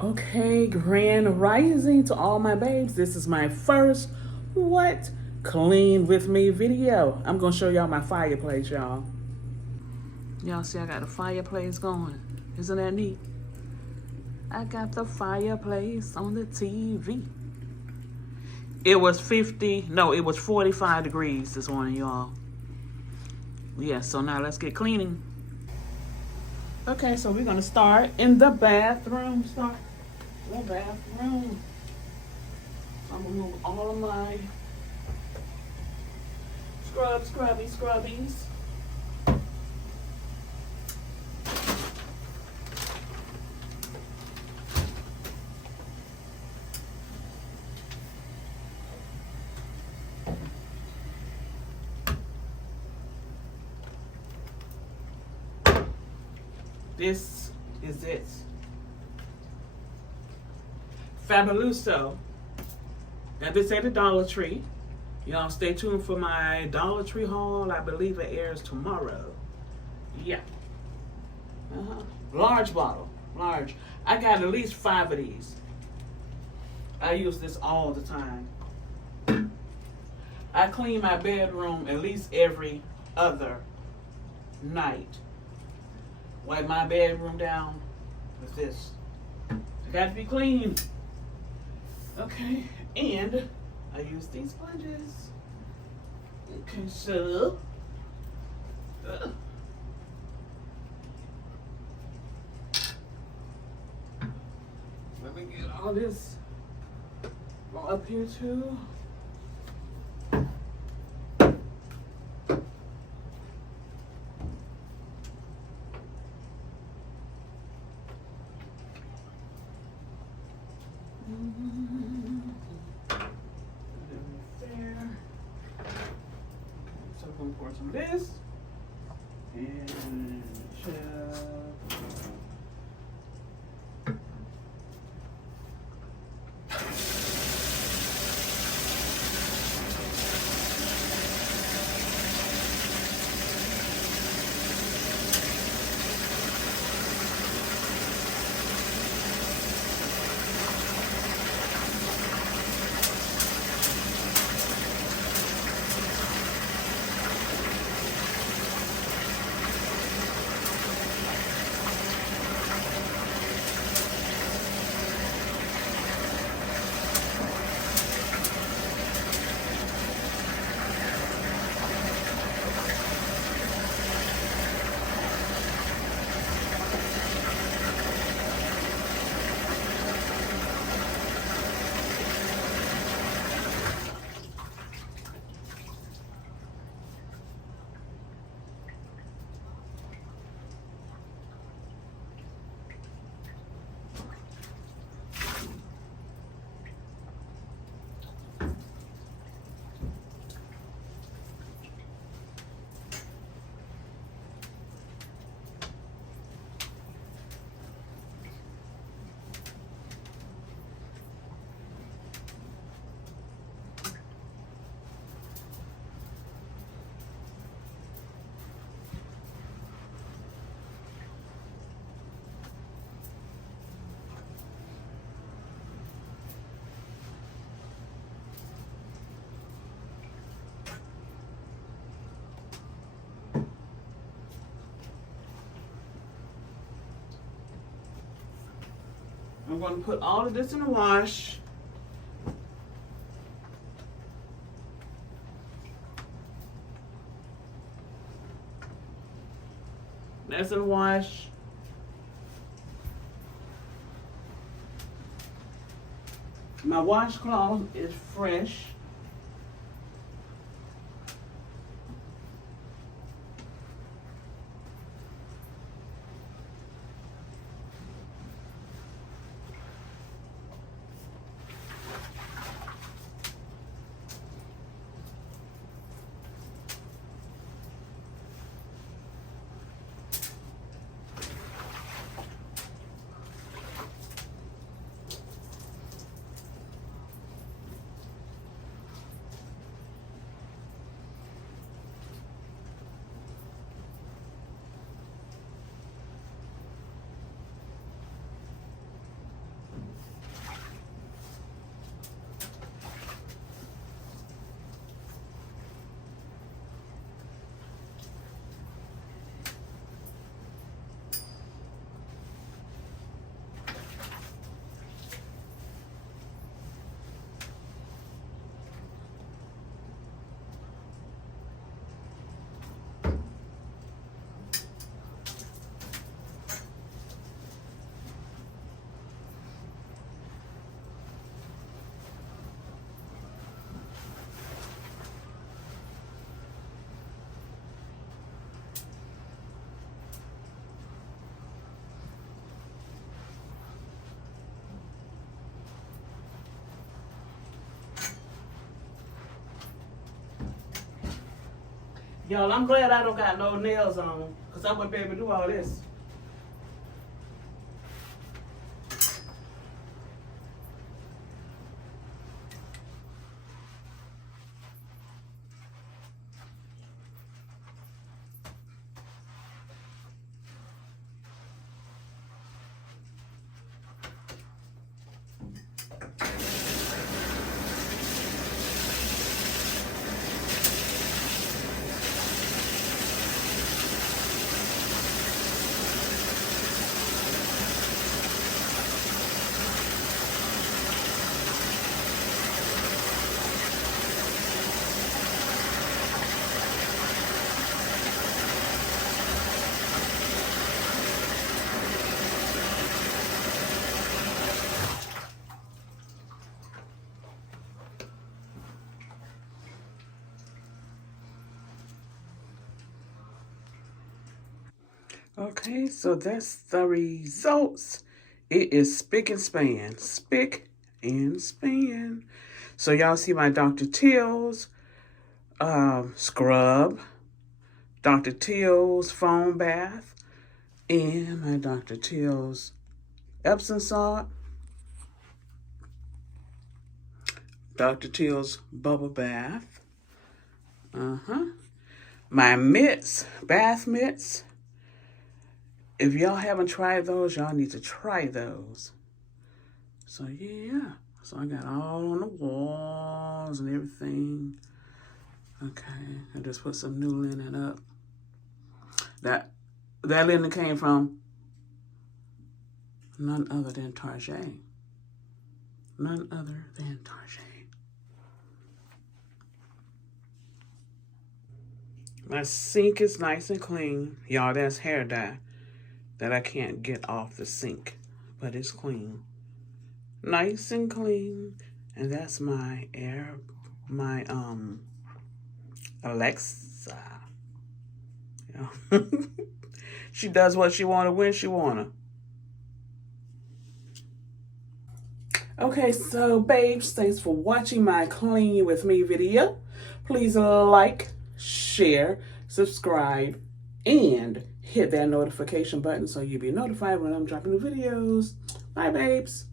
Okay, grand rising to all my babes. This is my first what clean with me video. I'm gonna show y'all my fireplace, y'all. Y'all see I got a fireplace going. Isn't that neat? I got the fireplace on the TV. It was 45 degrees this morning, y'all. Yeah, so now let's get cleaning. Okay, so we're gonna start in the bathroom. Start the bathroom. I'm gonna move all of my scrubbies. This is it. Fabuloso. Now this at the Dollar Tree. Y'all stay tuned for my Dollar Tree haul. I believe it airs tomorrow. Yeah. Large bottle. Large. I got at least 5 of these. I use this all the time. I clean my bedroom at least every other night. Wipe my bedroom down with this. It got to be clean. Okay, and I use these sponges. Okay, so let me get all this up here too. So I'm going to pour some of this and I'm going to put all of this in the wash. That's in the wash. My washcloth is fresh. Y'all, I'm glad I don't got no nails on, because I wouldn't be able to do all this. Okay, so that's the results. It is spick and span. Spick and span. So y'all see my Dr. Teal's scrub, Dr. Teal's foam bath, and my Dr. Teal's Epsom salt, Dr. Teal's bubble bath, my mitts, bath mitts. If y'all haven't tried those, y'all need to try those. So yeah, so I got all on the walls and everything. Okay, I just put some new linen up. That linen came from none other than Tarjay. None other than Tarjay. My sink is nice and clean. Y'all, that's hair dye that I can't get off the sink, but it's clean. Nice and clean. And that's my Alexa. Yeah. She does what she wanna when she wanna. Okay, so babes, thanks for watching my clean with me video. Please like, share, subscribe, and hit that notification button so you'll be notified when I'm dropping new videos. Bye, babes.